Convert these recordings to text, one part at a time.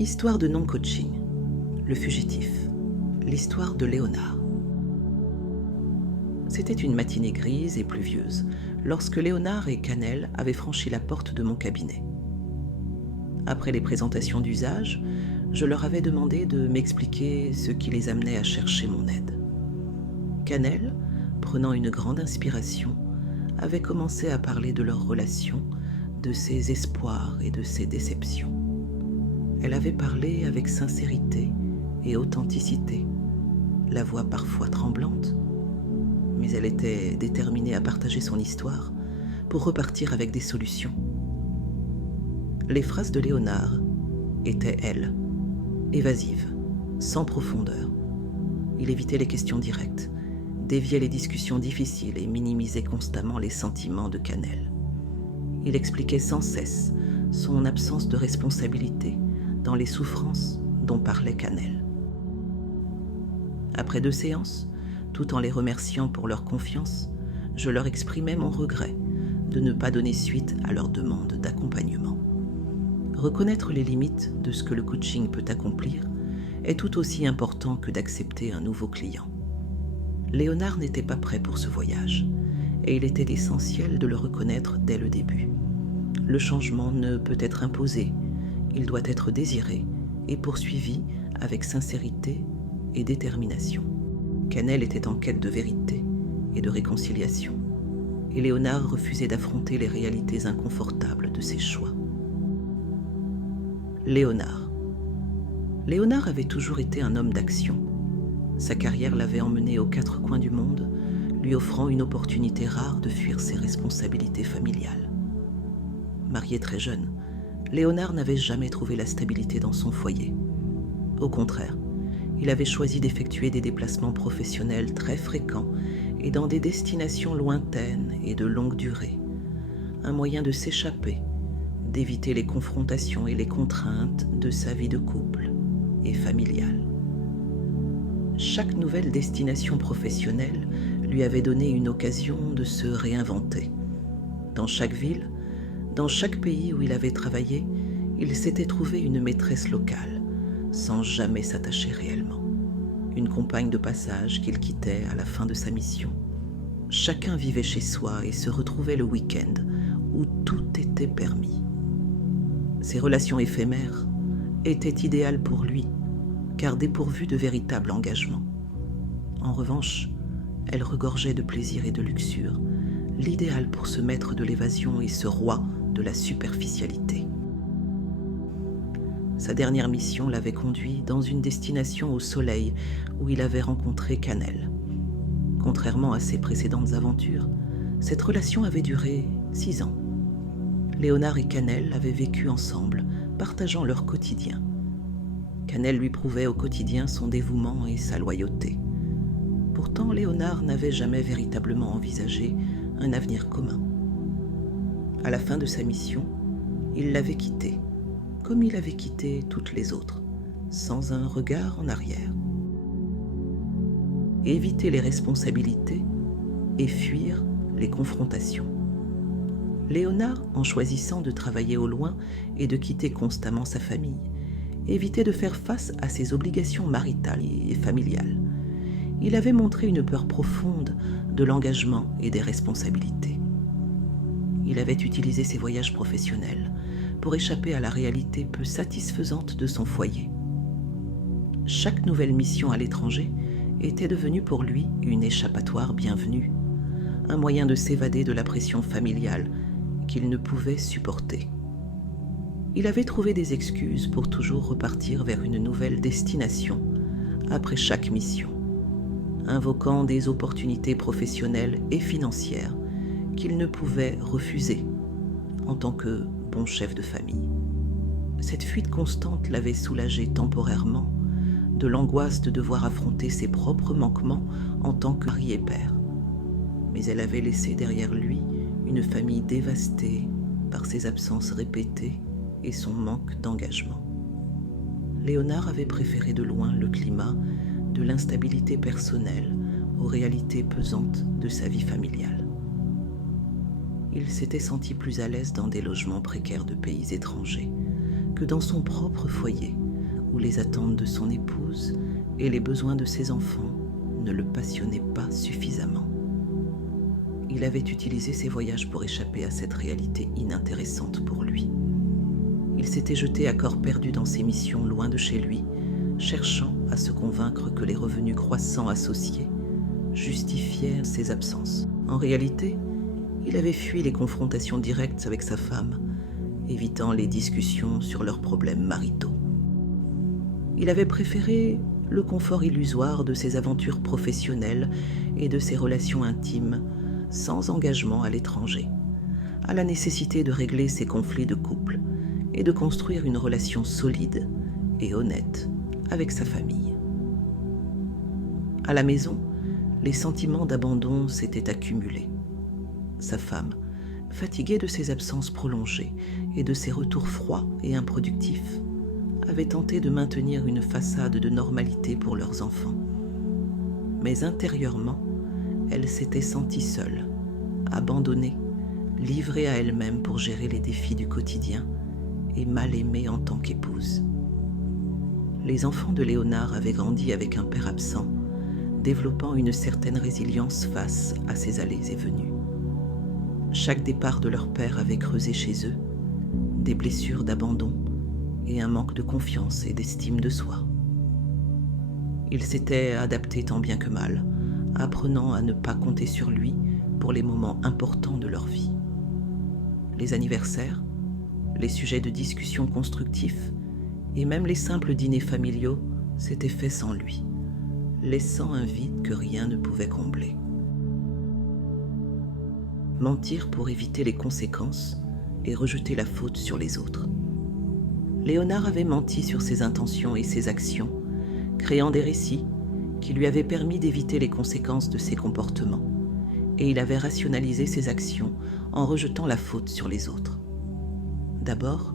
Histoire de non-coaching, le fugitif, l'histoire de Léonard. C'était une matinée grise et pluvieuse, lorsque Léonard et Cannelle avaient franchi la porte de mon cabinet. Après les présentations d'usage, je leur avais demandé de m'expliquer ce qui les amenait à chercher mon aide. Cannelle, prenant une grande inspiration, avait commencé à parler de leur relation, de ses espoirs et de ses déceptions. Elle avait parlé avec sincérité et authenticité, la voix parfois tremblante, mais elle était déterminée à partager son histoire pour repartir avec des solutions. Les phrases de Léonard étaient, elles, évasives, sans profondeur. Il évitait les questions directes, déviait les discussions difficiles et minimisait constamment les sentiments de Cannelle. Il expliquait sans cesse son absence de responsabilité dans les souffrances dont parlait Cannelle. Après 2 séances, tout en les remerciant pour leur confiance, je leur exprimais mon regret de ne pas donner suite à leur demande d'accompagnement. Reconnaître les limites de ce que le coaching peut accomplir est tout aussi important que d'accepter un nouveau client. Léonard n'était pas prêt pour ce voyage, et il était essentiel de le reconnaître dès le début. Le changement ne peut être imposé, il doit être désiré et poursuivi avec sincérité et détermination. Cannelle était en quête de vérité et de réconciliation, et Léonard refusait d'affronter les réalités inconfortables de ses choix. Léonard avait toujours été un homme d'action. Sa carrière l'avait emmené aux 4 coins du monde, lui offrant une opportunité rare de fuir ses responsabilités familiales. Marié très jeune, Léonard n'avait jamais trouvé la stabilité dans son foyer. Au contraire, il avait choisi d'effectuer des déplacements professionnels très fréquents et dans des destinations lointaines et de longue durée. Un moyen de s'échapper, d'éviter les confrontations et les contraintes de sa vie de couple et familiale. Chaque nouvelle destination professionnelle lui avait donné une occasion de se réinventer. Dans chaque ville, dans chaque pays où il avait travaillé, il s'était trouvé une maîtresse locale, sans jamais s'attacher réellement. Une compagne de passage qu'il quittait à la fin de sa mission. Chacun vivait chez soi et se retrouvait le week-end, où tout était permis. Ces relations éphémères étaient idéales pour lui, car dépourvues de véritable engagement. En revanche, elles regorgeaient de plaisir et de luxure, l'idéal pour ce maître de l'évasion et ce roi de la superficialité. Sa dernière mission l'avait conduit dans une destination au soleil où il avait rencontré Cannelle. Contrairement à ses précédentes aventures, cette relation avait duré 6 ans. Léonard et Cannelle avaient vécu ensemble, partageant leur quotidien. Cannelle lui prouvait au quotidien son dévouement et sa loyauté. Pourtant, Léonard n'avait jamais véritablement envisagé un avenir commun. À la fin de sa mission, il l'avait quittée, comme il avait quitté toutes les autres, sans un regard en arrière. Éviter les responsabilités et fuir les confrontations. Léonard, en choisissant de travailler au loin et de quitter constamment sa famille, évitait de faire face à ses obligations maritales et familiales. Il avait montré une peur profonde de l'engagement et des responsabilités. Il avait utilisé ses voyages professionnels pour échapper à la réalité peu satisfaisante de son foyer. Chaque nouvelle mission à l'étranger était devenue pour lui une échappatoire bienvenue, un moyen de s'évader de la pression familiale qu'il ne pouvait supporter. Il avait trouvé des excuses pour toujours repartir vers une nouvelle destination après chaque mission, invoquant des opportunités professionnelles et financières qu'il ne pouvait refuser en tant que bon chef de famille. Cette fuite constante l'avait soulagé temporairement de l'angoisse de devoir affronter ses propres manquements en tant que mari et père. Mais elle avait laissé derrière lui une famille dévastée par ses absences répétées et son manque d'engagement. Léonard avait préféré de loin le climat de l'instabilité personnelle aux réalités pesantes de sa vie familiale. Il s'était senti plus à l'aise dans des logements précaires de pays étrangers que dans son propre foyer, où les attentes de son épouse et les besoins de ses enfants ne le passionnaient pas suffisamment. Il avait utilisé ses voyages pour échapper à cette réalité inintéressante pour lui. Il s'était jeté à corps perdu dans ses missions loin de chez lui, cherchant à se convaincre que les revenus croissants associés justifiaient ses absences. En réalité, il avait fui les confrontations directes avec sa femme, évitant les discussions sur leurs problèmes maritaux. Il avait préféré le confort illusoire de ses aventures professionnelles et de ses relations intimes, sans engagement à l'étranger, à la nécessité de régler ses conflits de couple et de construire une relation solide et honnête avec sa famille. À la maison, les sentiments d'abandon s'étaient accumulés. Sa femme, fatiguée de ses absences prolongées et de ses retours froids et improductifs, avait tenté de maintenir une façade de normalité pour leurs enfants. Mais intérieurement, elle s'était sentie seule, abandonnée, livrée à elle-même pour gérer les défis du quotidien et mal aimée en tant qu'épouse. Les enfants de Léonard avaient grandi avec un père absent, développant une certaine résilience face à ses allées et venues. Chaque départ de leur père avait creusé chez eux des blessures d'abandon et un manque de confiance et d'estime de soi. Ils s'étaient adaptés tant bien que mal, apprenant à ne pas compter sur lui pour les moments importants de leur vie. Les anniversaires, les sujets de discussion constructifs et même les simples dîners familiaux s'étaient faits sans lui, laissant un vide que rien ne pouvait combler. Mentir pour éviter les conséquences et rejeter la faute sur les autres. Léonard avait menti sur ses intentions et ses actions, créant des récits qui lui avaient permis d'éviter les conséquences de ses comportements, et il avait rationalisé ses actions en rejetant la faute sur les autres. D'abord,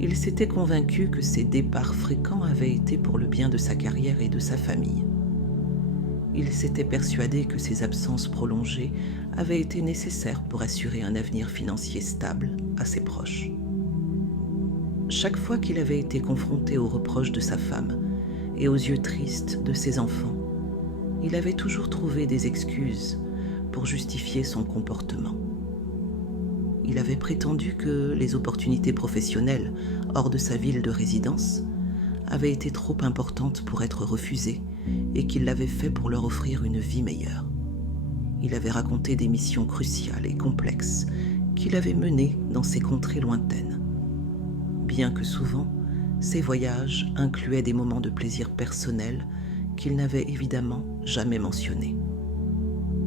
il s'était convaincu que ses départs fréquents avaient été pour le bien de sa carrière et de sa famille. Il s'était persuadé que ses absences prolongées avaient été nécessaires pour assurer un avenir financier stable à ses proches. Chaque fois qu'il avait été confronté aux reproches de sa femme et aux yeux tristes de ses enfants, il avait toujours trouvé des excuses pour justifier son comportement. Il avait prétendu que les opportunités professionnelles hors de sa ville de résidence avaient été trop importantes pour être refusées et qu'il l'avait fait pour leur offrir une vie meilleure. Il avait raconté des missions cruciales et complexes qu'il avait menées dans ces contrées lointaines. Bien que souvent, ces voyages incluaient des moments de plaisir personnel qu'il n'avait évidemment jamais mentionnés.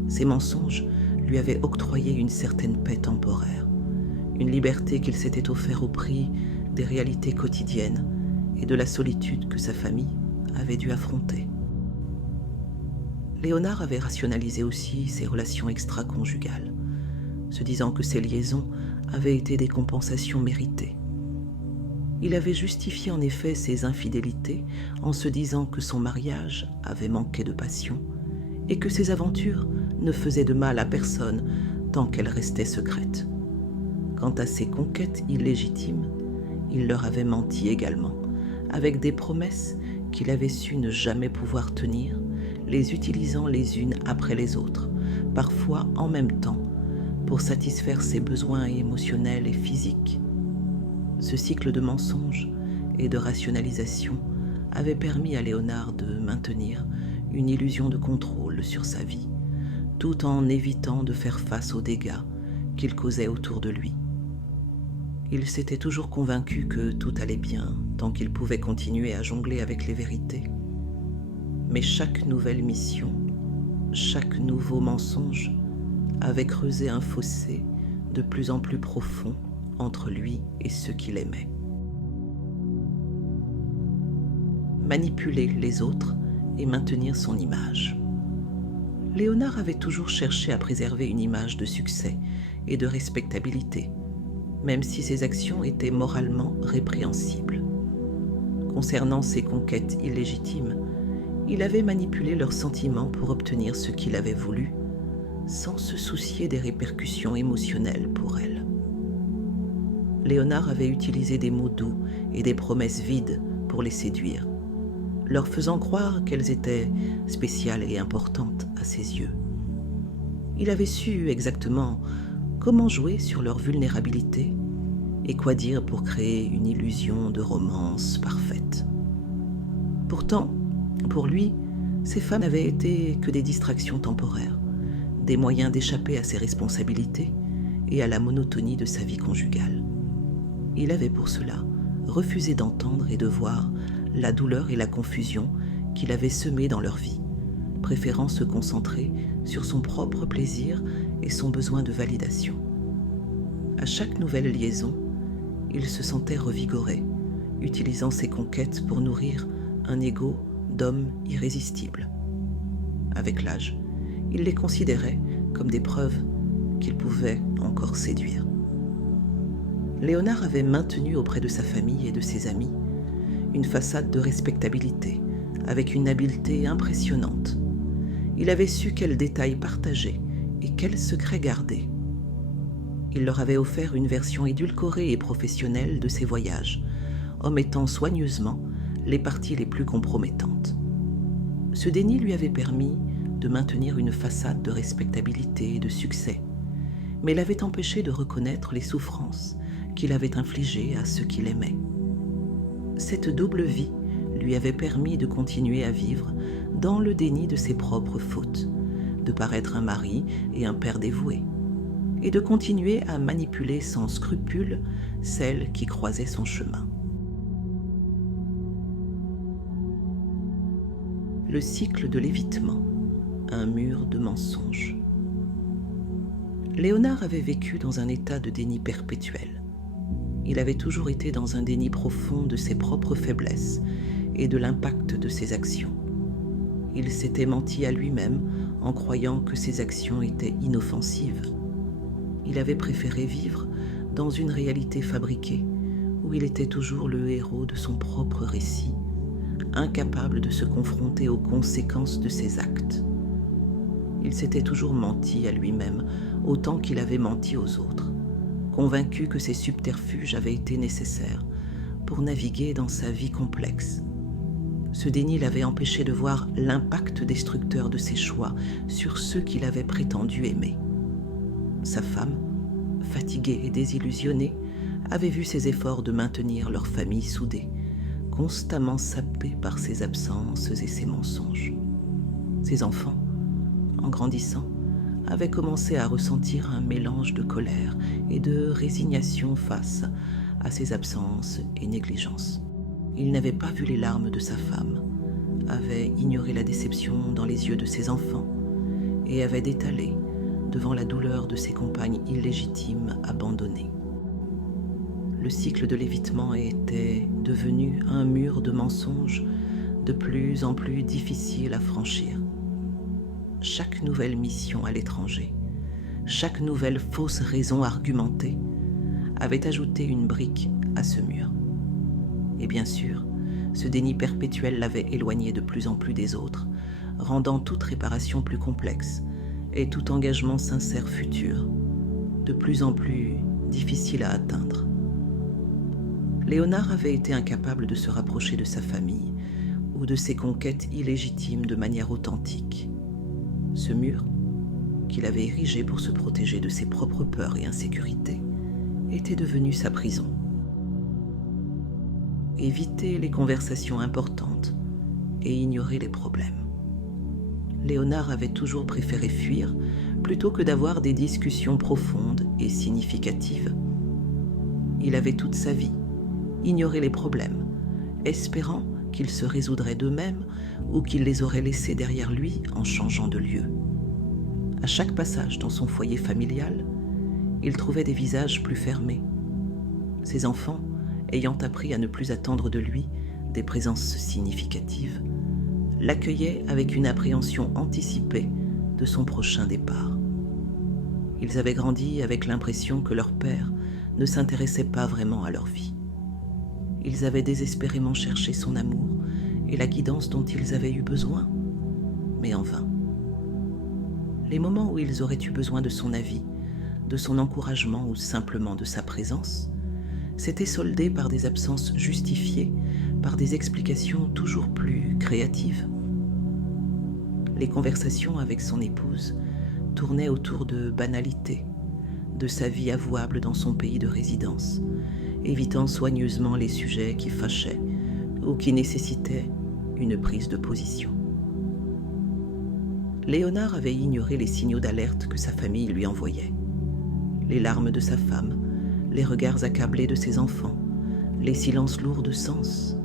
Ces mensonges lui avaient octroyé une certaine paix temporaire, une liberté qu'il s'était offert au prix des réalités quotidiennes et de la solitude que sa famille avait dû affronter. Léonard avait rationalisé aussi ses relations extra-conjugales, se disant que ces liaisons avaient été des compensations méritées. Il avait justifié en effet ses infidélités en se disant que son mariage avait manqué de passion et que ses aventures ne faisaient de mal à personne tant qu'elles restaient secrètes. Quant à ses conquêtes illégitimes, il leur avait menti également, avec des promesses qu'il avait su ne jamais pouvoir tenir, les utilisant les unes après les autres, parfois en même temps, pour satisfaire ses besoins émotionnels et physiques. Ce cycle de mensonges et de rationalisation avait permis à Léonard de maintenir une illusion de contrôle sur sa vie, tout en évitant de faire face aux dégâts qu'il causait autour de lui. Il s'était toujours convaincu que tout allait bien tant qu'il pouvait continuer à jongler avec les vérités. Mais chaque nouvelle mission, chaque nouveau mensonge avait creusé un fossé de plus en plus profond entre lui et ceux qu'il aimait. Manipuler les autres et maintenir son image. Léonard avait toujours cherché à préserver une image de succès et de respectabilité, même si ses actions étaient moralement répréhensibles. Concernant ses conquêtes illégitimes, il avait manipulé leurs sentiments pour obtenir ce qu'il avait voulu, sans se soucier des répercussions émotionnelles pour elle. Léonard avait utilisé des mots doux et des promesses vides pour les séduire, leur faisant croire qu'elles étaient spéciales et importantes à ses yeux. Il avait su exactement comment jouer sur leur vulnérabilité et quoi dire pour créer une illusion de romance parfaite. Pourtant, pour lui, ces femmes n'avaient été que des distractions temporaires, des moyens d'échapper à ses responsabilités et à la monotonie de sa vie conjugale. Il avait pour cela refusé d'entendre et de voir la douleur et la confusion qu'il avait semées dans leur vie, préférant se concentrer sur son propre plaisir et son besoin de validation. À chaque nouvelle liaison, il se sentait revigoré, utilisant ses conquêtes pour nourrir un ego d'homme irrésistible. Avec l'âge, il les considérait comme des preuves qu'il pouvait encore séduire. Léonard avait maintenu auprès de sa famille et de ses amis une façade de respectabilité, avec une habileté impressionnante. Il avait su quels détails partager et quels secrets garder. Il leur avait offert une version édulcorée et professionnelle de ses voyages, omettant soigneusement les parties les plus compromettantes. Ce déni lui avait permis de maintenir une façade de respectabilité et de succès, mais l'avait empêché de reconnaître les souffrances qu'il avait infligées à ceux qu'il aimait. Cette double vie lui avait permis de continuer à vivre dans le déni de ses propres fautes, de paraître un mari et un père dévoué, et de continuer à manipuler sans scrupule celles qui croisaient son chemin. Le cycle de l'évitement, un mur de mensonges. Léonard avait vécu dans un état de déni perpétuel. Il avait toujours été dans un déni profond de ses propres faiblesses et de l'impact de ses actions. Il s'était menti à lui-même en croyant que ses actions étaient inoffensives. Il avait préféré vivre dans une réalité fabriquée où il était toujours le héros de son propre récit, incapable de se confronter aux conséquences de ses actes. Il s'était toujours menti à lui-même autant qu'il avait menti aux autres, convaincu que ces subterfuges avaient été nécessaires pour naviguer dans sa vie complexe. Ce déni l'avait empêché de voir l'impact destructeur de ses choix sur ceux qu'il avait prétendu aimer. Sa femme, fatiguée et désillusionnée, avait vu ses efforts de maintenir leur famille soudée, constamment sapés par ses absences et ses mensonges. Ses enfants, en grandissant, avaient commencé à ressentir un mélange de colère et de résignation face à ses absences et négligences. Il n'avait pas vu les larmes de sa femme, avait ignoré la déception dans les yeux de ses enfants et avait détalé devant la douleur de ses compagnes illégitimes abandonnées. Le cycle de l'évitement était devenu un mur de mensonges de plus en plus difficile à franchir. Chaque nouvelle mission à l'étranger, chaque nouvelle fausse raison argumentée avait ajouté une brique à ce mur. Et bien sûr, ce déni perpétuel l'avait éloigné de plus en plus des autres, rendant toute réparation plus complexe et tout engagement sincère futur de plus en plus difficile à atteindre. Léonard avait été incapable de se rapprocher de sa famille ou de ses conquêtes illégitimes de manière authentique. Ce mur, qu'il avait érigé pour se protéger de ses propres peurs et insécurités, était devenu sa prison. Éviter les conversations importantes et ignorer les problèmes. Léonard avait toujours préféré fuir plutôt que d'avoir des discussions profondes et significatives. Il avait toute sa vie ignoré les problèmes, espérant qu'ils se résoudraient d'eux-mêmes ou qu'il les aurait laissés derrière lui en changeant de lieu. À chaque passage dans son foyer familial, il trouvait des visages plus fermés. Ses enfants, ayant appris à ne plus attendre de lui des présences significatives, l'accueillaient avec une appréhension anticipée de son prochain départ. Ils avaient grandi avec l'impression que leur père ne s'intéressait pas vraiment à leur vie. Ils avaient désespérément cherché son amour et la guidance dont ils avaient eu besoin, mais en vain. Les moments où ils auraient eu besoin de son avis, de son encouragement ou simplement de sa présence, s'étaient soldés par des absences justifiées par des explications toujours plus créatives. Les conversations avec son épouse tournaient autour de banalités, de sa vie avouable dans son pays de résidence, évitant soigneusement les sujets qui fâchaient ou qui nécessitaient une prise de position. Léonard avait ignoré les signaux d'alerte que sa famille lui envoyait. Les larmes de sa femme, les regards accablés de ses enfants, les silences lourds de sens,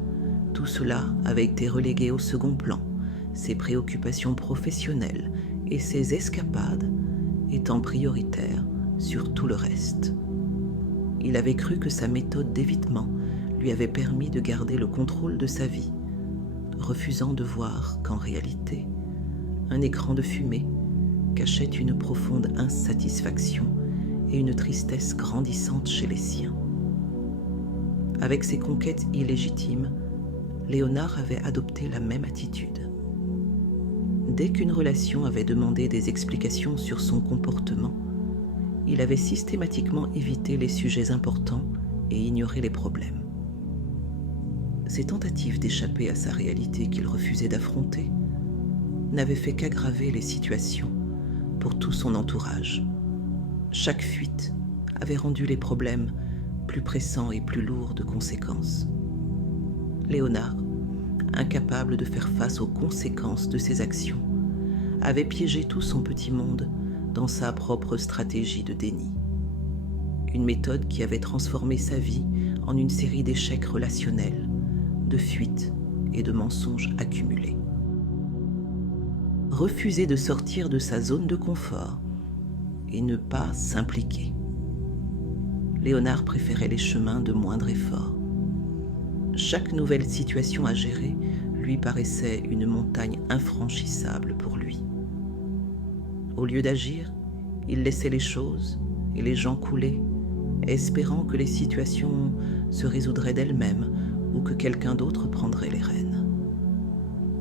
tout cela avait été relégué au second plan, ses préoccupations professionnelles et ses escapades étant prioritaires sur tout le reste. Il avait cru que sa méthode d'évitement lui avait permis de garder le contrôle de sa vie, refusant de voir qu'en réalité, un écran de fumée cachait une profonde insatisfaction et une tristesse grandissante chez les siens. Avec ses conquêtes illégitimes, Léonard avait adopté la même attitude. Dès qu'une relation avait demandé des explications sur son comportement, il avait systématiquement évité les sujets importants et ignoré les problèmes. Ses tentatives d'échapper à sa réalité qu'il refusait d'affronter n'avaient fait qu'aggraver les situations pour tout son entourage. Chaque fuite avait rendu les problèmes plus pressants et plus lourds de conséquences. Léonard, incapable de faire face aux conséquences de ses actions, avait piégé tout son petit monde dans sa propre stratégie de déni. Une méthode qui avait transformé sa vie en une série d'échecs relationnels, de fuites et de mensonges accumulés. Refuser de sortir de sa zone de confort et ne pas s'impliquer. Léonard préférait les chemins de moindre effort. Chaque nouvelle situation à gérer lui paraissait une montagne infranchissable pour lui. Au lieu d'agir, il laissait les choses et les gens couler, espérant que les situations se résoudraient d'elles-mêmes ou que quelqu'un d'autre prendrait les rênes.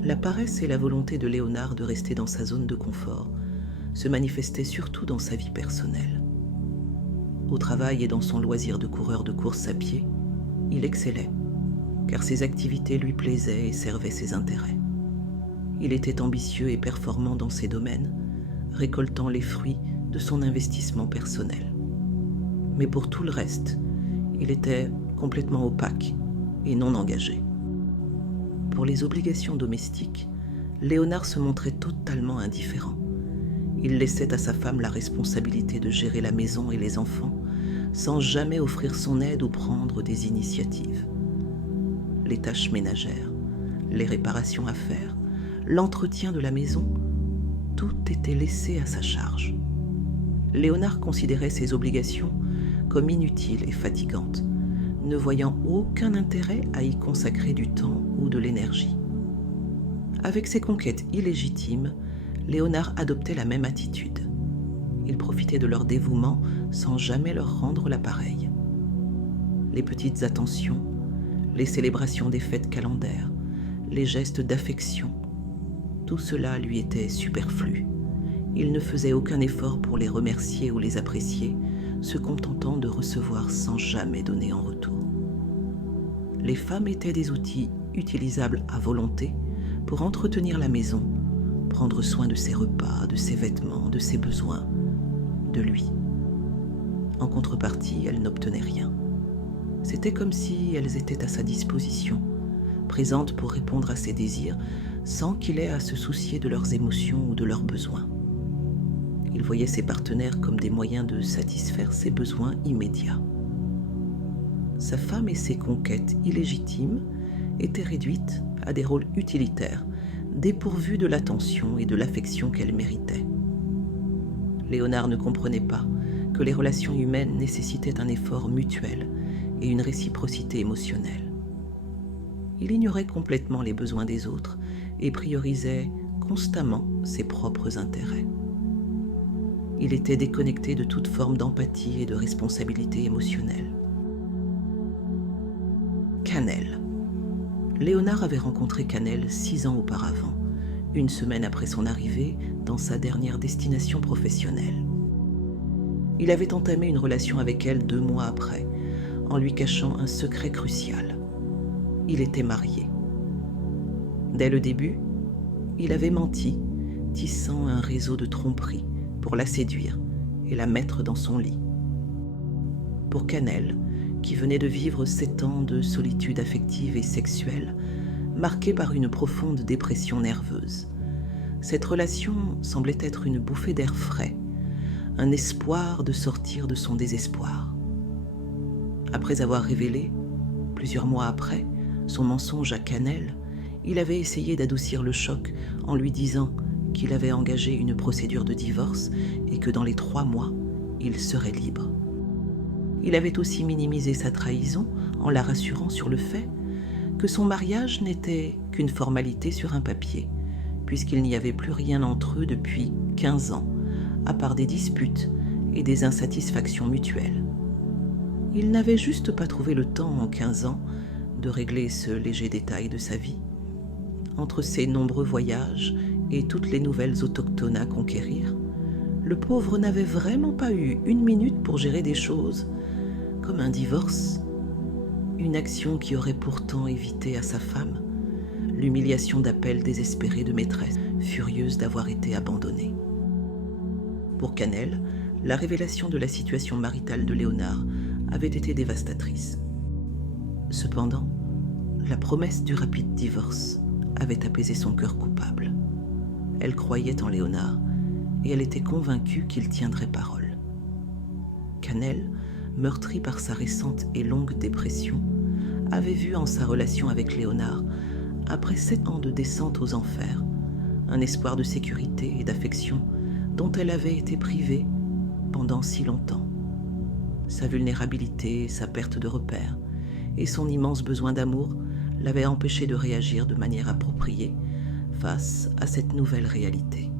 La paresse et la volonté de Léonard de rester dans sa zone de confort se manifestaient surtout dans sa vie personnelle. Au travail et dans son loisir de coureur de course à pied, il excellait, car ses activités lui plaisaient et servaient ses intérêts. Il était ambitieux et performant dans ses domaines, récoltant les fruits de son investissement personnel. Mais pour tout le reste, il était complètement opaque et non engagé. Pour les obligations domestiques, Léonard se montrait totalement indifférent. Il laissait à sa femme la responsabilité de gérer la maison et les enfants, sans jamais offrir son aide ou prendre des initiatives. Les tâches ménagères, les réparations à faire, l'entretien de la maison, tout était laissé à sa charge. Léonard considérait ses obligations comme inutiles et fatigantes, ne voyant aucun intérêt à y consacrer du temps ou de l'énergie. Avec ses conquêtes illégitimes, Léonard adoptait la même attitude. Il profitait de leur dévouement sans jamais leur rendre l'appareil. Les petites attentions, les célébrations des fêtes calendaires, les gestes d'affection, tout cela lui était superflu. Il ne faisait aucun effort pour les remercier ou les apprécier, se contentant de recevoir sans jamais donner en retour. Les femmes étaient des outils utilisables à volonté pour entretenir la maison, prendre soin de ses repas, de ses vêtements, de ses besoins, de lui. En contrepartie, elles n'obtenaient rien. C'était comme si elles étaient à sa disposition, présentes pour répondre à ses désirs, sans qu'il ait à se soucier de leurs émotions ou de leurs besoins. Il voyait ses partenaires comme des moyens de satisfaire ses besoins immédiats. Sa femme et ses conquêtes illégitimes étaient réduites à des rôles utilitaires, dépourvus de l'attention et de l'affection qu'elles méritaient. Léonard ne comprenait pas que les relations humaines nécessitaient un effort mutuel et une réciprocité émotionnelle. Il ignorait complètement les besoins des autres et priorisait constamment ses propres intérêts. Il était déconnecté de toute forme d'empathie et de responsabilité émotionnelle. Cannelle. Léonard avait rencontré Cannelle 6 ans auparavant, une semaine après son arrivée dans sa dernière destination professionnelle. Il avait entamé une relation avec elle 2 mois après, en lui cachant un secret crucial. il était marié. Dès le début, il avait menti, tissant un réseau de tromperies pour la séduire et la mettre dans son lit. Pour Cannelle, qui venait de vivre 7 ans de solitude affective et sexuelle, marquée par une profonde dépression nerveuse, cette relation semblait être une bouffée d'air frais, un espoir de sortir de son désespoir. Après avoir révélé, plusieurs mois après, son mensonge à Cannelle, il avait essayé d'adoucir le choc en lui disant qu'il avait engagé une procédure de divorce et que dans les 3 mois, il serait libre. Il avait aussi minimisé sa trahison en la rassurant sur le fait que son mariage n'était qu'une formalité sur un papier, puisqu'il n'y avait plus rien entre eux depuis 15 ans, à part des disputes et des insatisfactions mutuelles. Il n'avait juste pas trouvé le temps en 15 ans de régler ce léger détail de sa vie. Entre ses nombreux voyages et toutes les nouvelles autochtones à conquérir, le pauvre n'avait vraiment pas eu 1 minute pour gérer des choses comme un divorce, une action qui aurait pourtant évité à sa femme l'humiliation d'appels désespérés de maîtresse, furieuse d'avoir été abandonnée. Pour Cannelle, la révélation de la situation maritale de Léonard avait été dévastatrice. Cependant, la promesse du rapide divorce avait apaisé son cœur coupable. Elle croyait en Léonard et elle était convaincue qu'il tiendrait parole. Cannelle, meurtri par sa récente et longue dépression, avait vu en sa relation avec Léonard, après 7 ans de descente aux enfers, un espoir de sécurité et d'affection dont elle avait été privée pendant si longtemps. Sa vulnérabilité, sa perte de repères et son immense besoin d'amour l'avaient empêché de réagir de manière appropriée face à cette nouvelle réalité.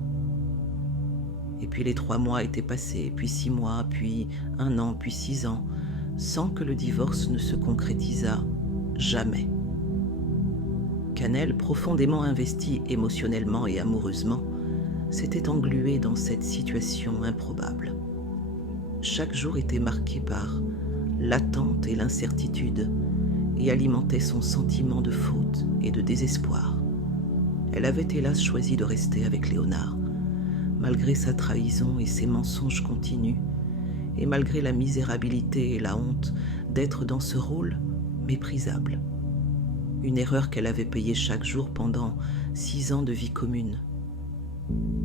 Et puis les 3 mois étaient passés, puis 6 mois, puis 1 an, puis 6 ans, sans que le divorce ne se concrétisât jamais. Cannelle, profondément investi émotionnellement et amoureusement, s'était englué dans cette situation improbable. Chaque jour était marqué par l'attente et l'incertitude et alimentait son sentiment de faute et de désespoir. Elle avait hélas choisi de rester avec Léonard, malgré sa trahison et ses mensonges continus, et malgré la misérabilité et la honte d'être dans ce rôle méprisable. Une erreur qu'elle avait payée chaque jour pendant 6 ans de vie commune.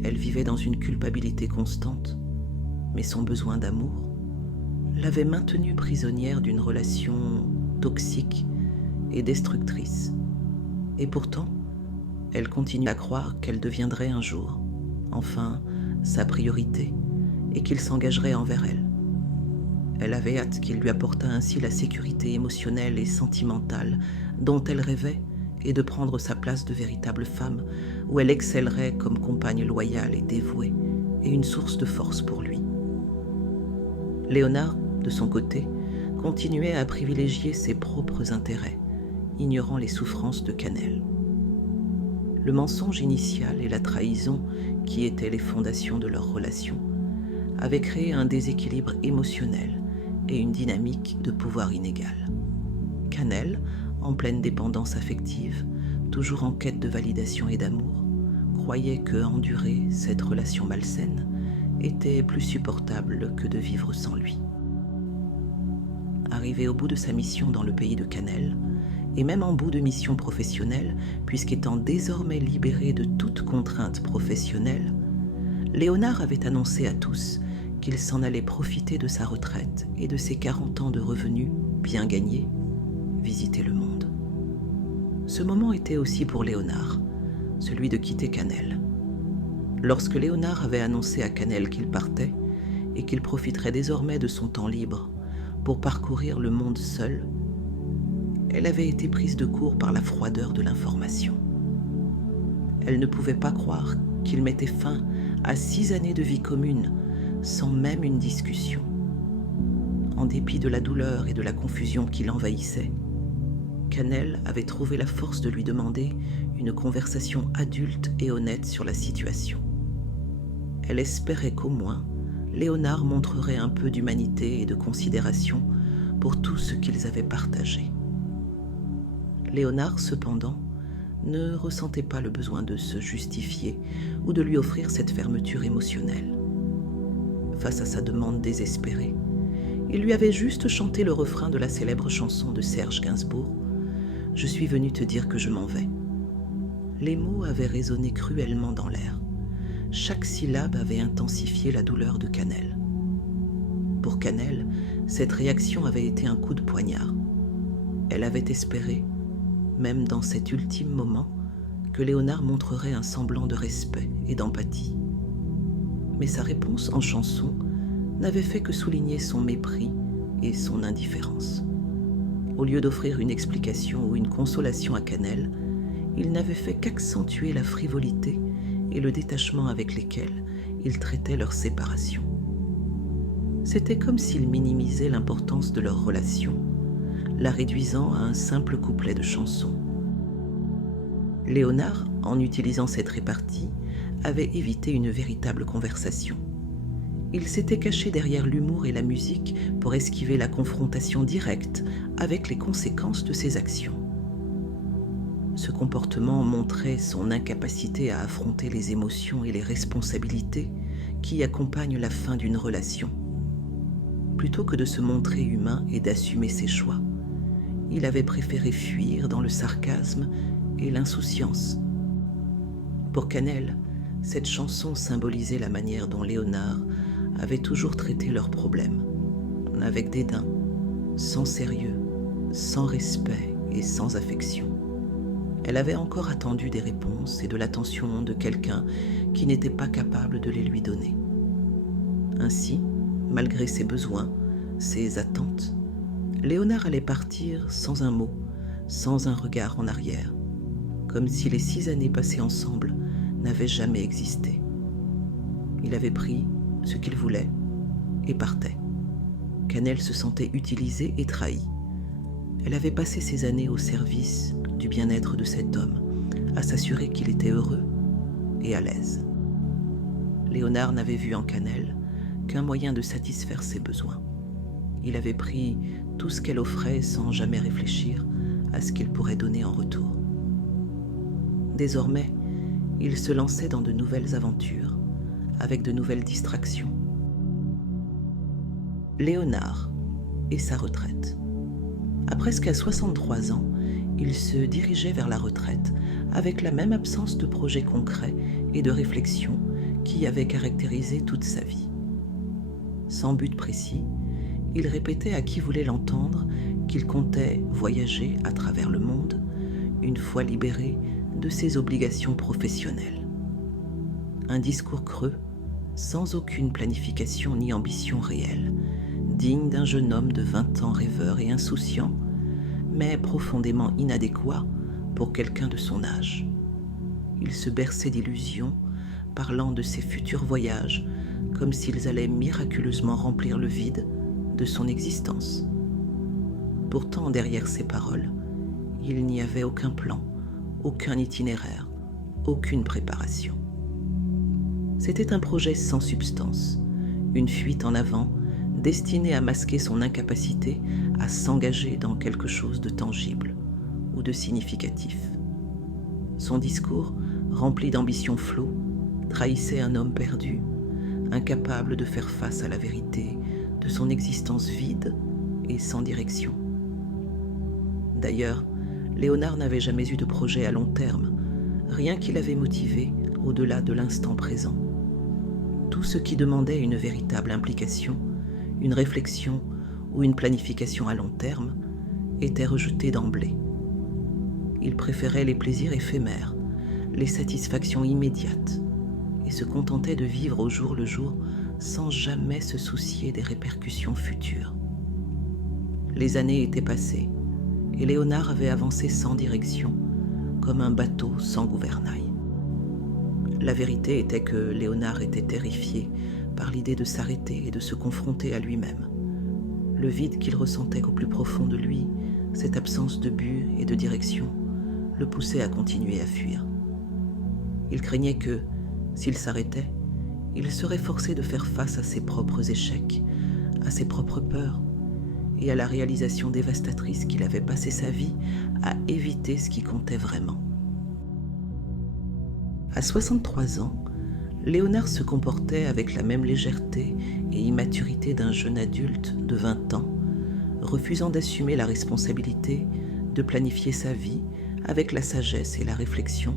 Elle vivait dans une culpabilité constante, mais son besoin d'amour l'avait maintenue prisonnière d'une relation toxique et destructrice. Et pourtant, elle continuait à croire qu'elle deviendrait un jour, enfin, sa priorité, et qu'il s'engagerait envers elle. Elle avait hâte qu'il lui apportât ainsi la sécurité émotionnelle et sentimentale dont elle rêvait et de prendre sa place de véritable femme où elle excellerait comme compagne loyale et dévouée et une source de force pour lui. Léonard, de son côté, continuait à privilégier ses propres intérêts, ignorant les souffrances de Cannelle. Le mensonge initial et la trahison, qui étaient les fondations de leur relation, avaient créé un déséquilibre émotionnel et une dynamique de pouvoir inégale. Cannelle, en pleine dépendance affective, toujours en quête de validation et d'amour, croyait que endurer cette relation malsaine était plus supportable que de vivre sans lui. Arrivé au bout de sa mission dans le pays de Cannelle, et même en bout de mission professionnelle, puisqu'étant désormais libéré de toute contrainte professionnelle, Léonard avait annoncé à tous qu'il s'en allait profiter de sa retraite et de ses 40 ans de revenus bien gagnés, visiter le monde. Ce moment était aussi pour Léonard, celui de quitter Cannelle. Lorsque Léonard avait annoncé à Cannelle qu'il partait et qu'il profiterait désormais de son temps libre pour parcourir le monde seul, elle avait été prise de court par la froideur de l'information. Elle ne pouvait pas croire qu'il mettait fin à 6 années de vie commune sans même une discussion. En dépit de la douleur et de la confusion qui l'envahissait, Cannelle avait trouvé la force de lui demander une conversation adulte et honnête sur la situation. Elle espérait qu'au moins, Léonard montrerait un peu d'humanité et de considération pour tout ce qu'ils avaient partagé. Léonard, cependant, ne ressentait pas le besoin de se justifier ou de lui offrir cette fermeture émotionnelle. Face à sa demande désespérée, il lui avait juste chanté le refrain de la célèbre chanson de Serge Gainsbourg « Je suis venu te dire que je m'en vais ». Les mots avaient résonné cruellement dans l'air. Chaque syllabe avait intensifié la douleur de Canel. Pour Canel, cette réaction avait été un coup de poignard. Elle avait espéré, même dans cet ultime moment, que Léonard montrerait un semblant de respect et d'empathie. Mais sa réponse en chanson n'avait fait que souligner son mépris et son indifférence. Au lieu d'offrir une explication ou une consolation à Canel, il n'avait fait qu'accentuer la frivolité et le détachement avec lesquels il traitait leur séparation. C'était comme s'il minimisait l'importance de leur relation, la réduisant à un simple couplet de chanson. Léonard, en utilisant cette répartie, avait évité une véritable conversation. Il s'était caché derrière l'humour et la musique pour esquiver la confrontation directe avec les conséquences de ses actions. Ce comportement montrait son incapacité à affronter les émotions et les responsabilités qui accompagnent la fin d'une relation. Plutôt que de se montrer humain et d'assumer ses choix, il avait préféré fuir dans le sarcasme et l'insouciance. Pour Canel, cette chanson symbolisait la manière dont Léonard avait toujours traité leurs problèmes, avec dédain, sans sérieux, sans respect et sans affection. Elle avait encore attendu des réponses et de l'attention de quelqu'un qui n'était pas capable de les lui donner. Ainsi, malgré ses besoins, ses attentes, Léonard allait partir sans un mot, sans un regard en arrière, comme si les 6 années passées ensemble n'avaient jamais existé. Il avait pris ce qu'il voulait et partait. Canel se sentait utilisée et trahie. Elle avait passé ces années au service du bien-être de cet homme, à s'assurer qu'il était heureux et à l'aise. Léonard n'avait vu en Canel qu'un moyen de satisfaire ses besoins. Il avait pris tout ce qu'elle offrait sans jamais réfléchir à ce qu'il pourrait donner en retour. Désormais, il se lançait dans de nouvelles aventures, avec de nouvelles distractions. Léonard et sa retraite. À presque 63 ans, il se dirigeait vers la retraite avec la même absence de projets concrets et de réflexion qui avait caractérisé toute sa vie. Sans but précis, il répétait à qui voulait l'entendre qu'il comptait voyager à travers le monde, une fois libéré de ses obligations professionnelles. Un discours creux, sans aucune planification ni ambition réelle, digne d'un jeune homme de 20 ans rêveur et insouciant, mais profondément inadéquat pour quelqu'un de son âge. Il se berçait d'illusions, parlant de ses futurs voyages, comme s'ils allaient miraculeusement remplir le vide de son existence. Pourtant, derrière ces paroles, il n'y avait aucun plan, aucun itinéraire, aucune préparation. C'était un projet sans substance, une fuite en avant destinée à masquer son incapacité à s'engager dans quelque chose de tangible ou de significatif. Son discours, rempli d'ambition flots, trahissait un homme perdu, incapable de faire face à la vérité de son existence vide et sans direction. D'ailleurs, Léonard n'avait jamais eu de projet à long terme, rien qui l'avait motivé au-delà de l'instant présent. Tout ce qui demandait une véritable implication, une réflexion ou une planification à long terme était rejeté d'emblée. Il préférait les plaisirs éphémères, les satisfactions immédiates, et se contentait de vivre au jour le jour sans jamais se soucier des répercussions futures. Les années étaient passées, et Léonard avait avancé sans direction, comme un bateau sans gouvernail. La vérité était que Léonard était terrifié par l'idée de s'arrêter et de se confronter à lui-même. Le vide qu'il ressentait au plus profond de lui, cette absence de but et de direction, le poussait à continuer à fuir. Il craignait que, s'il s'arrêtait, il serait forcé de faire face à ses propres échecs, à ses propres peurs, et à la réalisation dévastatrice qu'il avait passé sa vie à éviter ce qui comptait vraiment. À 63 ans, Léonard se comportait avec la même légèreté et immaturité d'un jeune adulte de 20 ans, refusant d'assumer la responsabilité de planifier sa vie avec la sagesse et la réflexion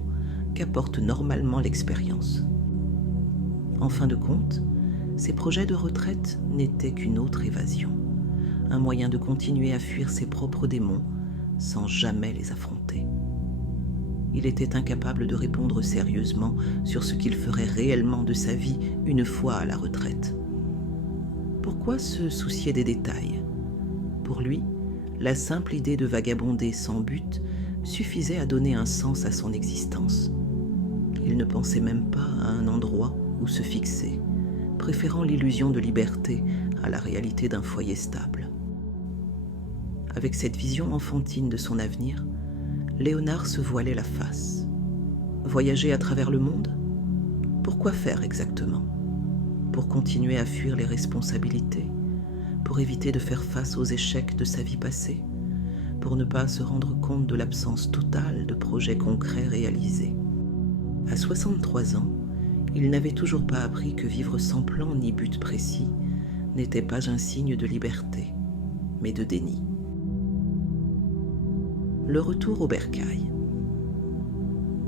qu'apporte normalement l'expérience. En fin de compte, ses projets de retraite n'étaient qu'une autre évasion, un moyen de continuer à fuir ses propres démons sans jamais les affronter. Il était incapable de répondre sérieusement sur ce qu'il ferait réellement de sa vie une fois à la retraite. Pourquoi se soucier des détails ? Pour lui, la simple idée de vagabonder sans but suffisait à donner un sens à son existence. Il ne pensait même pas à un endroit où se fixer, préférant l'illusion de liberté à la réalité d'un foyer stable. Avec cette vision enfantine de son avenir, Léonard se voilait la face. Voyager à travers le monde ? Pourquoi faire exactement ? Pour continuer à fuir les responsabilités ? Pour éviter de faire face aux échecs de sa vie passée ? Pour ne pas se rendre compte de l'absence totale de projets concrets réalisés ? À 63 ans, il n'avait toujours pas appris que vivre sans plan ni but précis n'était pas un signe de liberté, mais de déni. Le retour au bercail.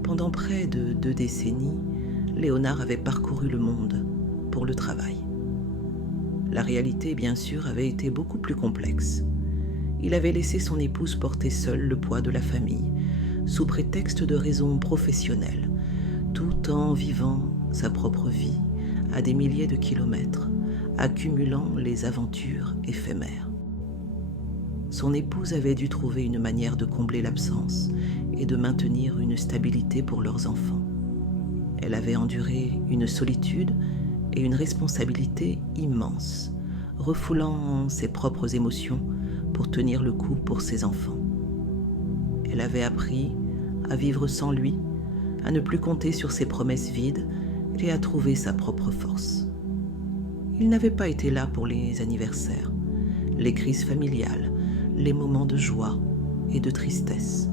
Pendant près de 2 décennies, Léonard avait parcouru le monde pour le travail. La réalité, bien sûr, avait été beaucoup plus complexe. Il avait laissé son épouse porter seule le poids de la famille, sous prétexte de raisons professionnelles, tout en vivant sa propre vie à des milliers de kilomètres, accumulant les aventures éphémères. Son épouse avait dû trouver une manière de combler l'absence et de maintenir une stabilité pour leurs enfants. Elle avait enduré une solitude et une responsabilité immense, refoulant ses propres émotions pour tenir le coup pour ses enfants. Elle avait appris à vivre sans lui, à ne plus compter sur ses promesses vides et à trouver sa propre force. Il n'avait pas été là pour les anniversaires, les crises familiales, les moments de joie et de tristesse.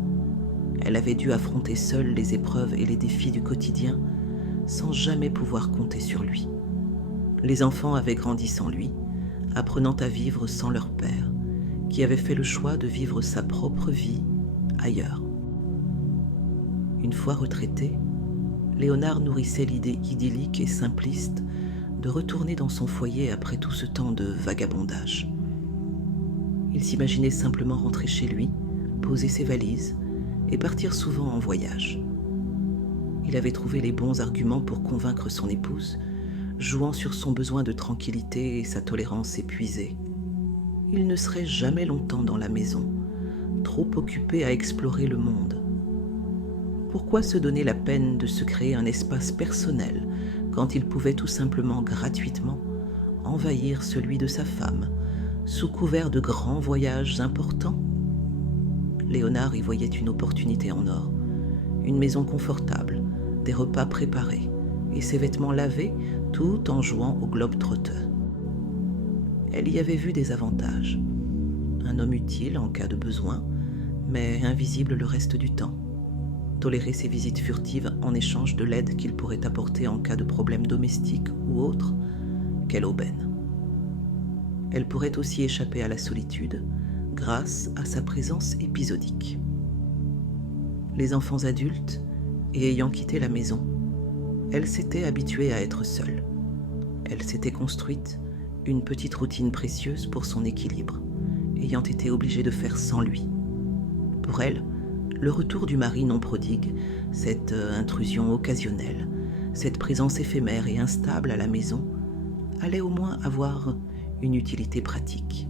Elle avait dû affronter seule les épreuves et les défis du quotidien sans jamais pouvoir compter sur lui. Les enfants avaient grandi sans lui, apprenant à vivre sans leur père, qui avait fait le choix de vivre sa propre vie ailleurs. Une fois retraité, Léonard nourrissait l'idée idyllique et simpliste de retourner dans son foyer après tout ce temps de vagabondage. Il s'imaginait simplement rentrer chez lui, poser ses valises et partir souvent en voyage. Il avait trouvé les bons arguments pour convaincre son épouse, jouant sur son besoin de tranquillité et sa tolérance épuisée. Il ne serait jamais longtemps dans la maison, trop occupé à explorer le monde. Pourquoi se donner la peine de se créer un espace personnel quand il pouvait tout simplement gratuitement envahir celui de sa femme, sous couvert de grands voyages importants ? Léonard y voyait une opportunité en or, une maison confortable, des repas préparés et ses vêtements lavés tout en jouant au globe-trotter. Elle y avait vu des avantages. Un homme utile en cas de besoin, mais invisible le reste du temps. Tolérer ses visites furtives en échange de l'aide qu'il pourrait apporter en cas de problème domestique ou autre, quelle aubaine. Elle pourrait aussi échapper à la solitude grâce à sa présence épisodique. Les enfants adultes, et ayant quitté la maison, elle s'était habituée à être seule. Elle s'était construite une petite routine précieuse pour son équilibre, ayant été obligée de faire sans lui. Pour elle, le retour du mari non prodigue, cette intrusion occasionnelle, cette présence éphémère et instable à la maison, allait au moins avoir une utilité pratique.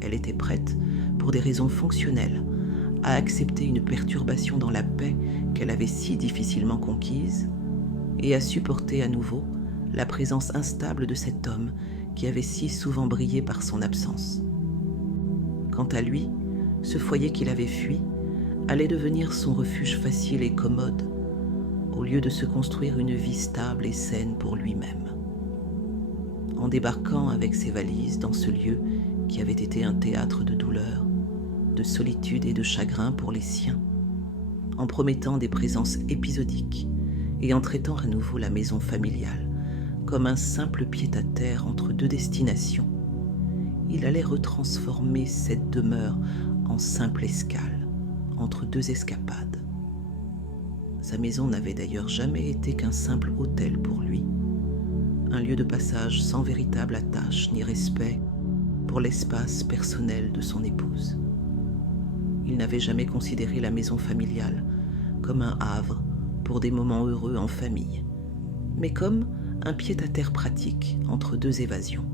Elle était prête, pour des raisons fonctionnelles, à accepter une perturbation dans la paix qu'elle avait si difficilement conquise et à supporter à nouveau la présence instable de cet homme qui avait si souvent brillé par son absence. Quant à lui, ce foyer qu'il avait fui allait devenir son refuge facile et commode, au lieu de se construire une vie stable et saine pour lui-même. En débarquant avec ses valises dans ce lieu qui avait été un théâtre de douleur, de solitude et de chagrin pour les siens, en promettant des présences épisodiques et en traitant à nouveau la maison familiale comme un simple pied-à-terre entre deux destinations, il allait retransformer cette demeure en simple escale entre deux escapades. Sa maison n'avait d'ailleurs jamais été qu'un simple hôtel pour lui, un lieu de passage sans véritable attache ni respect pour l'espace personnel de son épouse. Il n'avait jamais considéré la maison familiale comme un havre pour des moments heureux en famille, mais comme un pied-à-terre pratique entre deux évasions.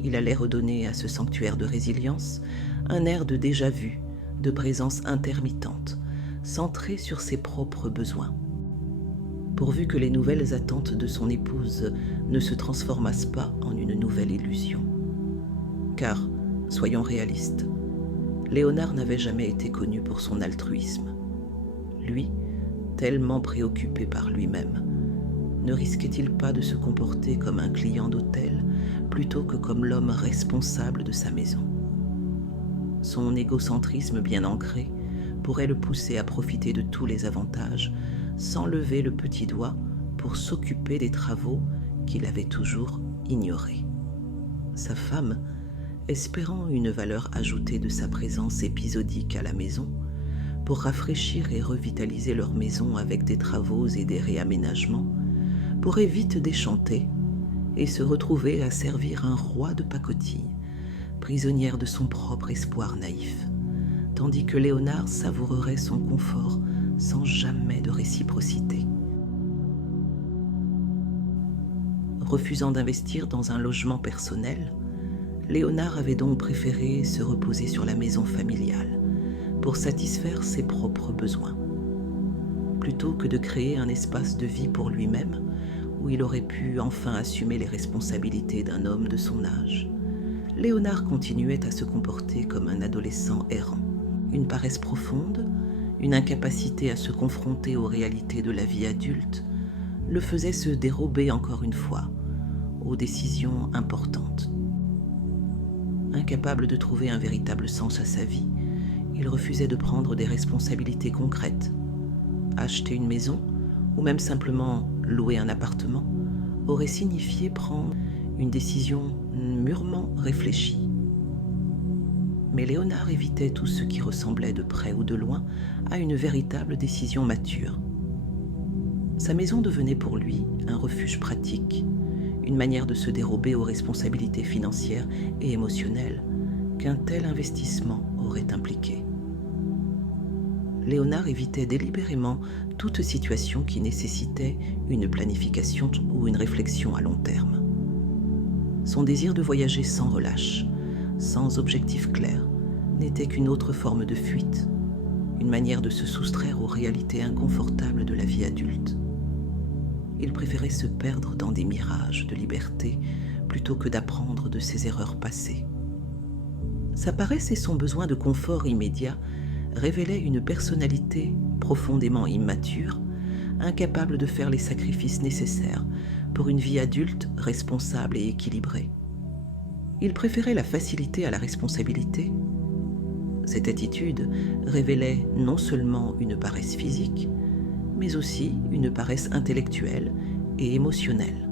Il allait redonner à ce sanctuaire de résilience un air de déjà-vu, de présence intermittente, centrée sur ses propres besoins. Pourvu que les nouvelles attentes de son épouse ne se transformassent pas en une nouvelle illusion. Car, soyons réalistes, Léonard n'avait jamais été connu pour son altruisme. Lui, tellement préoccupé par lui-même, ne risquait-il pas de se comporter comme un client d'hôtel plutôt que comme l'homme responsable de sa maison? Son égocentrisme bien ancré pourrait le pousser à profiter de tous les avantages sans lever le petit doigt pour s'occuper des travaux qu'il avait toujours ignorés. Sa femme, espérant une valeur ajoutée de sa présence épisodique à la maison, pour rafraîchir et revitaliser leur maison avec des travaux et des réaménagements, pourrait vite déchanter et se retrouver à servir un roi de pacotille, prisonnière de son propre espoir naïf, tandis que Léonard savourerait son confort sans jamais de réciprocité. Refusant d'investir dans un logement personnel, Léonard avait donc préféré se reposer sur la maison familiale pour satisfaire ses propres besoins. Plutôt que de créer un espace de vie pour lui-même, où il aurait pu enfin assumer les responsabilités d'un homme de son âge, Léonard continuait à se comporter comme un adolescent errant. Une paresse profonde, une incapacité à se confronter aux réalités de la vie adulte, le faisaient se dérober encore une fois aux décisions importantes. Incapable de trouver un véritable sens à sa vie, il refusait de prendre des responsabilités concrètes. Acheter une maison, ou même simplement louer un appartement, aurait signifié prendre une décision mûrement réfléchie. Mais Léonard évitait tout ce qui ressemblait de près ou de loin à une véritable décision mature. Sa maison devenait pour lui un refuge pratique, une manière de se dérober aux responsabilités financières et émotionnelles qu'un tel investissement aurait impliquées. Léonard évitait délibérément toute situation qui nécessitait une planification ou une réflexion à long terme. Son désir de voyager sans relâche, sans objectif clair, n'était qu'une autre forme de fuite, une manière de se soustraire aux réalités inconfortables de la vie adulte. Il préférait se perdre dans des mirages de liberté plutôt que d'apprendre de ses erreurs passées. Sa paresse et son besoin de confort immédiat révélaient une personnalité profondément immature, incapable de faire les sacrifices nécessaires pour une vie adulte responsable et équilibrée. Il préférait la facilité à la responsabilité. Cette attitude révélait non seulement une paresse physique, mais aussi une paresse intellectuelle et émotionnelle.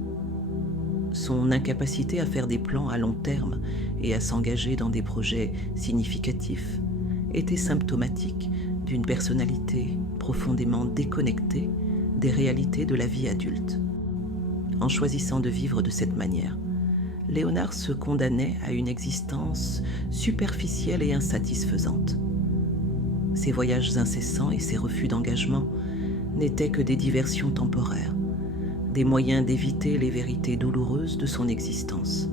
Son incapacité à faire des plans à long terme et à s'engager dans des projets significatifs était symptomatique d'une personnalité profondément déconnectée des réalités de la vie adulte. En choisissant de vivre de cette manière, Léonard se condamnait à une existence superficielle et insatisfaisante. Ses voyages incessants et ses refus d'engagement n'étaient que des diversions temporaires, des moyens d'éviter les vérités douloureuses de son existence.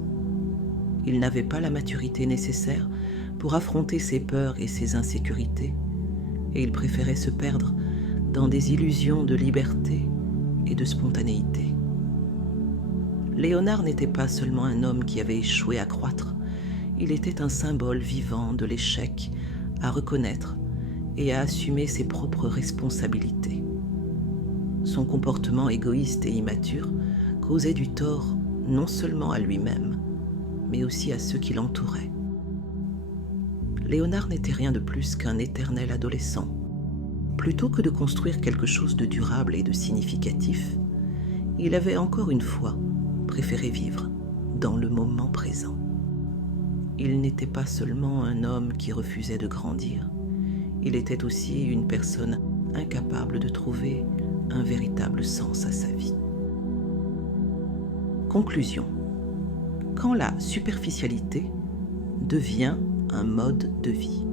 Il n'avait pas la maturité nécessaire pour affronter ses peurs et ses insécurités, et il préférait se perdre dans des illusions de liberté et de spontanéité. Léonard n'était pas seulement un homme qui avait échoué à croître, il était un symbole vivant de l'échec à reconnaître et à assumer ses propres responsabilités. Son comportement égoïste et immature causait du tort non seulement à lui-même, mais aussi à ceux qui l'entouraient. Léonard n'était rien de plus qu'un éternel adolescent. Plutôt que de construire quelque chose de durable et de significatif, il avait encore une fois préféré vivre dans le moment présent. Il n'était pas seulement un homme qui refusait de grandir, il était aussi une personne incapable de trouver un véritable sens à sa vie. Conclusion. Quand la superficialité devient un mode de vie.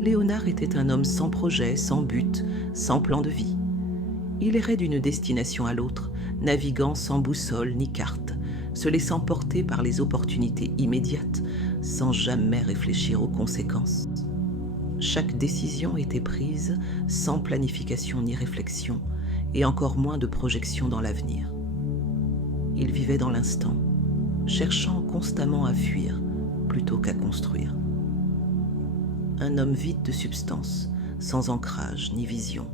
Léonard était un homme sans projet, sans but, sans plan de vie. Il errait d'une destination à l'autre, naviguant sans boussole ni carte, se laissant porter par les opportunités immédiates, sans jamais réfléchir aux conséquences. Chaque décision était prise sans planification ni réflexion, et encore moins de projection dans l'avenir. Il vivait dans l'instant, cherchant constamment à fuir plutôt qu'à construire. Un homme vide de substance, sans ancrage ni vision,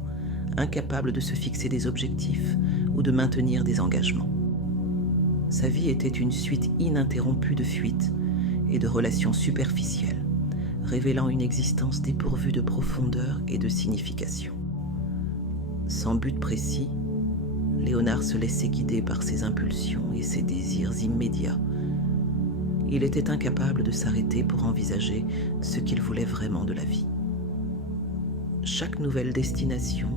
incapable de se fixer des objectifs ou de maintenir des engagements. Sa vie était une suite ininterrompue de fuites et de relations superficielles, révélant une existence dépourvue de profondeur et de signification. Sans but précis, Léonard se laissait guider par ses impulsions et ses désirs immédiats. Il était incapable de s'arrêter pour envisager ce qu'il voulait vraiment de la vie. Chaque nouvelle destination,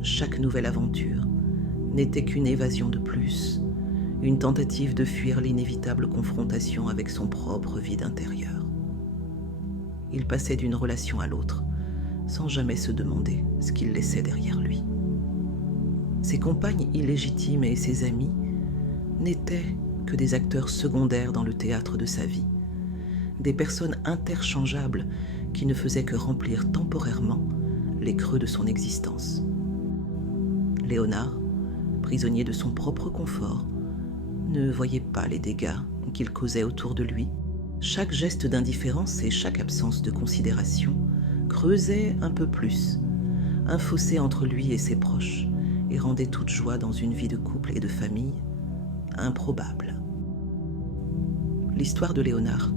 chaque nouvelle aventure n'était qu'une évasion de plus, une tentative de fuir l'inévitable confrontation avec son propre vide intérieur. Il passait d'une relation à l'autre, sans jamais se demander ce qu'il laissait derrière lui. Ses compagnes illégitimes et ses amis n'étaient que des acteurs secondaires dans le théâtre de sa vie, des personnes interchangeables qui ne faisaient que remplir temporairement les creux de son existence. Léonard, prisonnier de son propre confort, ne voyait pas les dégâts qu'il causait autour de lui. Chaque geste d'indifférence et chaque absence de considération creusait un peu plus un fossé entre lui et ses proches et rendait toute joie dans une vie de couple et de famille improbable. L'histoire de Léonard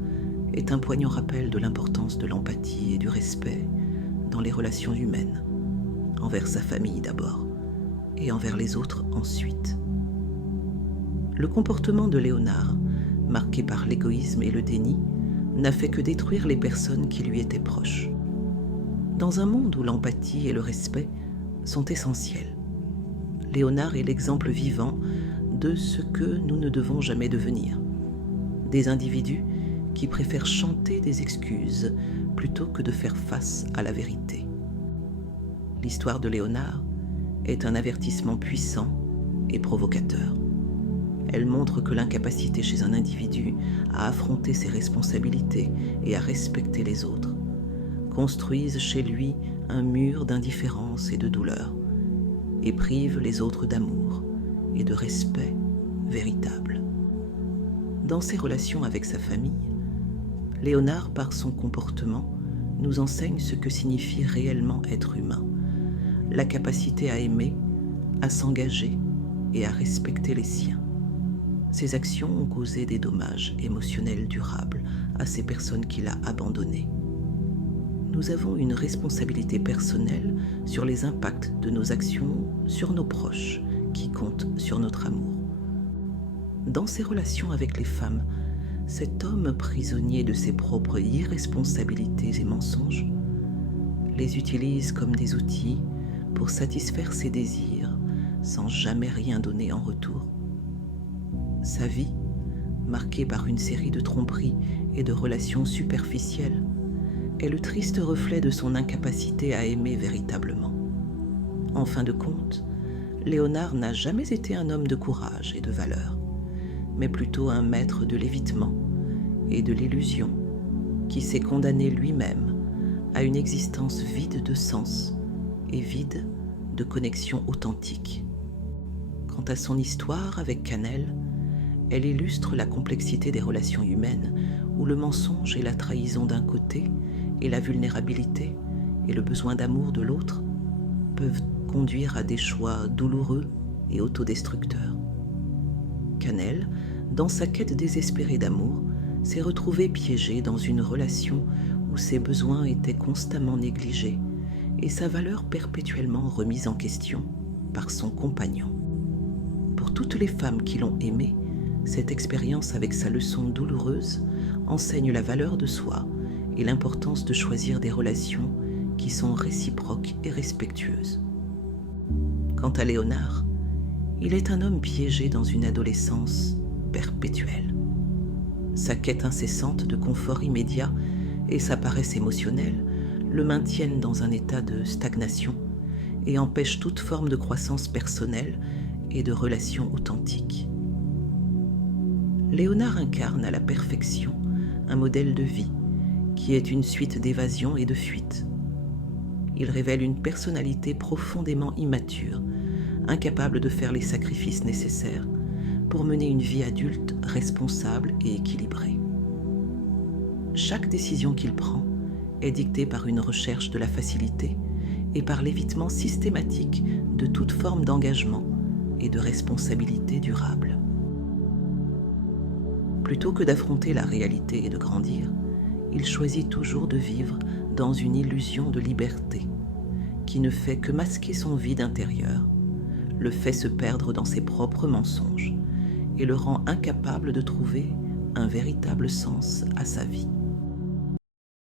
est un poignant rappel de l'importance de l'empathie et du respect dans les relations humaines, envers sa famille d'abord et envers les autres ensuite. Le comportement de Léonard, marqué par l'égoïsme et le déni, n'a fait que détruire les personnes qui lui étaient proches. Dans un monde où l'empathie et le respect sont essentiels, Léonard est l'exemple vivant de ce que nous ne devons jamais devenir. Des individus qui préfèrent chanter des excuses plutôt que de faire face à la vérité. L'histoire de Léonard est un avertissement puissant et provocateur. Elle montre que l'incapacité chez un individu à affronter ses responsabilités et à respecter les autres construisent chez lui un mur d'indifférence et de douleur et prive les autres d'amour et de respect véritable. Dans ses relations avec sa famille, Léonard, par son comportement, nous enseigne ce que signifie réellement être humain, la capacité à aimer, à s'engager et à respecter les siens. Ses actions ont causé des dommages émotionnels durables à ces personnes qu'il a abandonnées. Nous avons une responsabilité personnelle sur les impacts de nos actions sur nos proches qui comptent sur notre amour. Dans ses relations avec les femmes, cet homme prisonnier de ses propres irresponsabilités et mensonges les utilise comme des outils pour satisfaire ses désirs sans jamais rien donner en retour. Sa vie, marquée par une série de tromperies et de relations superficielles, est le triste reflet de son incapacité à aimer véritablement. En fin de compte, Léonard n'a jamais été un homme de courage et de valeur, mais plutôt un maître de l'évitement et de l'illusion qui s'est condamné lui-même à une existence vide de sens et vide de connexion authentique. Quant à son histoire avec Cannelle, elle illustre la complexité des relations humaines où le mensonge et la trahison d'un côté et la vulnérabilité et le besoin d'amour de l'autre peuvent conduire à des choix douloureux et autodestructeurs. Cannelle, dans sa quête désespérée d'amour, s'est retrouvée piégée dans une relation où ses besoins étaient constamment négligés et sa valeur perpétuellement remise en question par son compagnon. Pour toutes les femmes qui l'ont aimé, cette expérience avec sa leçon douloureuse enseigne la valeur de soi et l'importance de choisir des relations qui sont réciproques et respectueuses. Quant à Léonard, il est un homme piégé dans une adolescence perpétuelle. Sa quête incessante de confort immédiat et sa paresse émotionnelle le maintiennent dans un état de stagnation et empêchent toute forme de croissance personnelle et de relations authentiques. Léonard incarne à la perfection un modèle de vie qui est une suite d'évasions et de fuites. Il révèle une personnalité profondément immature, incapable de faire les sacrifices nécessaires pour mener une vie adulte responsable et équilibrée. Chaque décision qu'il prend est dictée par une recherche de la facilité et par l'évitement systématique de toute forme d'engagement et de responsabilité durable. Plutôt que d'affronter la réalité et de grandir, il choisit toujours de vivre dans une illusion de liberté qui ne fait que masquer son vide intérieur, le fait se perdre dans ses propres mensonges et le rend incapable de trouver un véritable sens à sa vie.